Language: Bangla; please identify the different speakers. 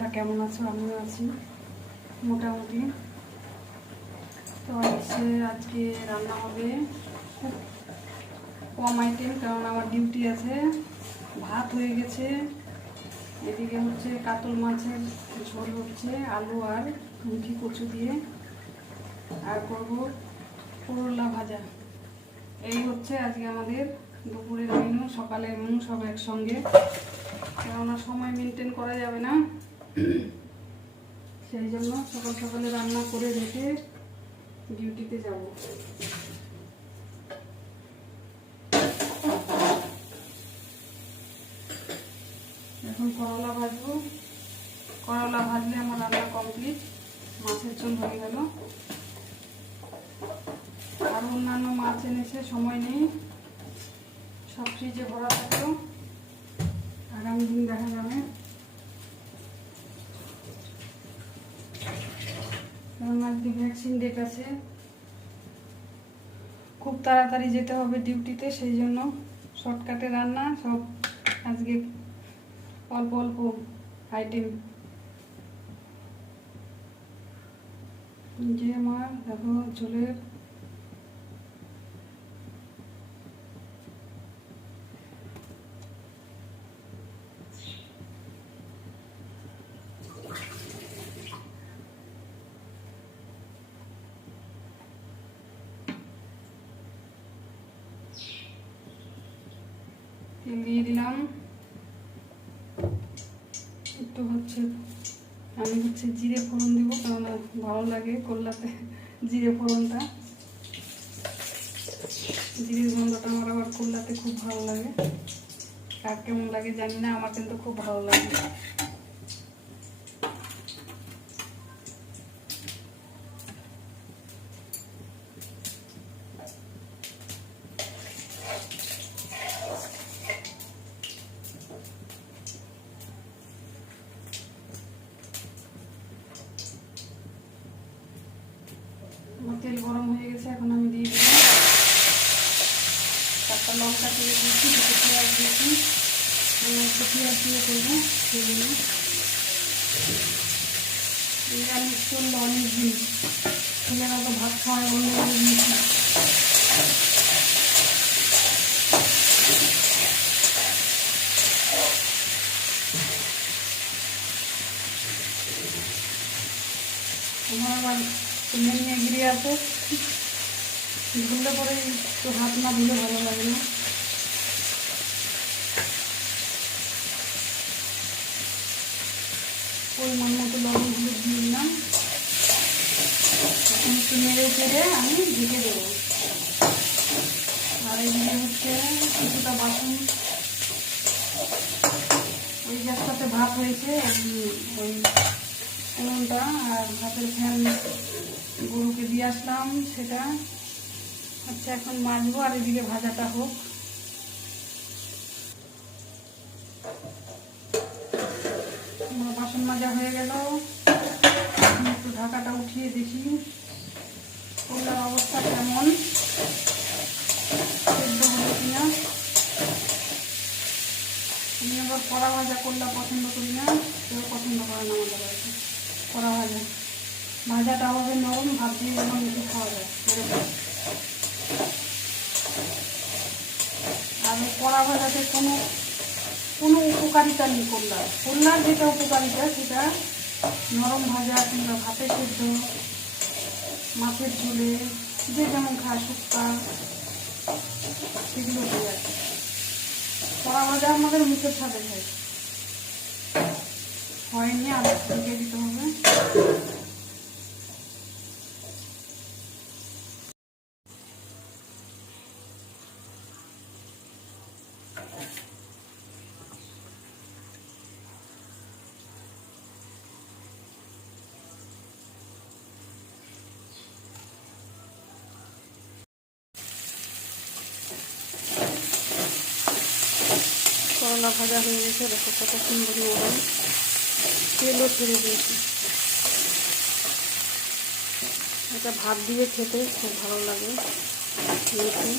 Speaker 1: তোমরা কেমন আছো? আমিও আছি, মোটামুটি। তো হচ্ছে আজকে রান্না হবে খুব কম আইটেম কারণ আমার ডিউটি আছে। ভাত হয়ে গেছে। এদিকে হচ্ছে কাতল মাছের ঝোল হচ্ছে, আলু আর মুখি কচু দিয়ে। আর করব করলা ভাজা। এই হচ্ছে আজকে আমাদের দুপুরের মেনু সকালের মেনু সব একসঙ্গে। কেননা সময় মেনটেন করা যাবে না। সেই জন্য সকাল সকালে রান্না করে রেখে ডিউটিতে যাব। এখন করলা ভাজবো। করলা ভাজলে আমার রান্না কমপ্লিট মাছের ঝোল হয়ে গেল। আর অন্যান্য মাছ এনেছে, সময় নেই। সব ফ্রিজে ভরা থাকল। আগামী দিন দেখা যাবে কারণ আজকে ভ্যাকসিন ডেট আছে। খুব তাড়াতাড়ি যেতে হবে ডিউটিতে সেই জন্য শর্টকাটে রান্না, সব আজকে অল্প অল্প আইটেম যে আমার দেখো ঝোলের দিয়ে দিলাম। একটু হচ্ছে আমি হচ্ছে জিরে ফোড়ন দিব কারণ ভালো লাগে করলাতে জিরে ফোড়নটা। জিরের গন্ধটা আমার আবার করলাতে খুব ভালো লাগে। কার কেমন লাগে জানি না, আমার কিন্তু খুব ভালো লাগে আমার তেল গরম হয়ে গেছে এখন আমি দিয়ে দিলাম চারটা লঙ্কা দিয়ে দিয়েছি, দুটো পেঁয়াজ দিয়েছি। একটু পেঁয়াজ দিয়ে করব জন্য। নিরামিষ করলে অনেক দিন ছেলেরা তো ভাত খাওয়ায় অন্য জিনিস আমার মেয়ে নিয়ে গিয়ে আছে ধুলে পরে একটু হাত না ধুলে ভালো লাগে না। পরিমাণ মতো লবণ হলুদ দিয়ে দিলাম। এখন একটু নেড়ে চেড়ে আমি ঢেকে দেবো। আর এই এদিকে হচ্ছে কিছুটা বাসন। ওই গ্যাসটাতে ভাত হয়েছে ওই উনুনটা আর ভাতের ফ্যান গরুকে দিয়ে আসলাম সেটা। আচ্ছা এখন মাজবো আর এদিকে ভাজাটা হোক। বাসন মাজা হয়ে গেল। একটু ঢাকাটা উঠিয়ে দেখি। কলার অবস্থা কেমন? আবার কড়া ভাজা করলা পছন্দ করি না কেউ পছন্দ করে না আমাদের বাড়িতে। কড়া ভাজা। ভাজাটা হবে নরম, ভাত দিয়ে যেমন খাওয়া যায় কড়া ভাজাতে কোনো কোনো উপকারিতা নেই করলার করলার যেটা উপকারিতা, সেটা নরম ভাজা কিংবা ভাতে সেদ্ধ, মাছের ঝোলে, যে যেমন খায় শুক্তা সেগুলো আর কি। কড়া ভাজা আমাদের মুখের সাথে হয়। হয়নি, আর দিতে হবে। করলা ভাজা হয়ে গেছে, দেখো কত সুন্দর নরম তেলও ছেড়ে দিয়েছি। এটা ভাত দিয়ে খেতে খুব ভালো লাগে। মেখে